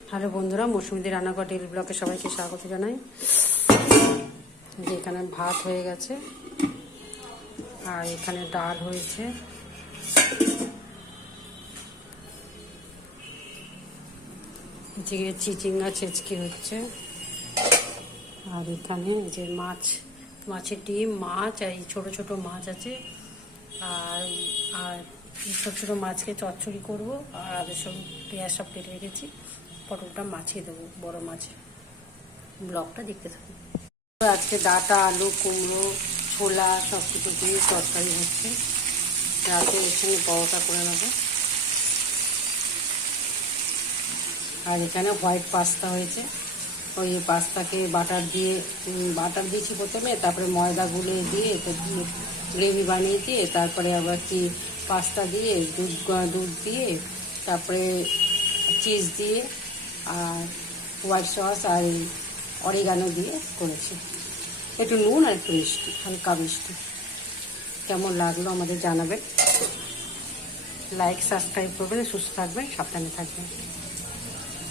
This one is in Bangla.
হ্যালো বন্ধুরা, মৌসুমীদের রান্নাঘর ডেইলি ব্লগে সবাইকে স্বাগত জানাই। যে এখানে ভাত হয়ে গেছে আর এখানে ডাল হয়েছে, যে চিচিঙ্গা ছেচকি হচ্ছে, আর এখানে যে মাছের ডিম, মাছ আর এই ছোটো ছোটো মাছ আছে, আর আর ছোটো ছোটো মাছকে চচ্চড়ি করবো, আর আদের সব পেঁয়াজ সব কেটে রেখেছি, পটলটা মাছিয়ে দেবো বড় মাছে। ব্লগটা দেখতে থাকুন। আজকে ডাঁটা, আলু, কুমড়ো, ছোলা সব কিছু দিয়ে তরকারি হচ্ছে। রাতে এর সঙ্গে পরোটা করে নেবো। আর এখানে হোয়াইট পাস্তা হয়েছে। ওই পাস্তাকে বাটার দিয়েছি প্রথমে, তারপরে ময়দা গুলে দিয়ে গ্রেভি বানিয়ে দিয়ে, তারপরে আবার পাস্তা দিয়ে দুধ দিয়ে, তারপরে চিজ দিয়ে আর হোয়াইট সস আর অরিগানো দিয়ে করেছি। একটু নুন আর একটু মিষ্টি, হালকা মিষ্টি। কেমন লাগলো আমাদের জানাবেন। লাইক সাবস্ক্রাইব করবেন। সুস্থ থাকবেন, সাবধানে থাকবেন।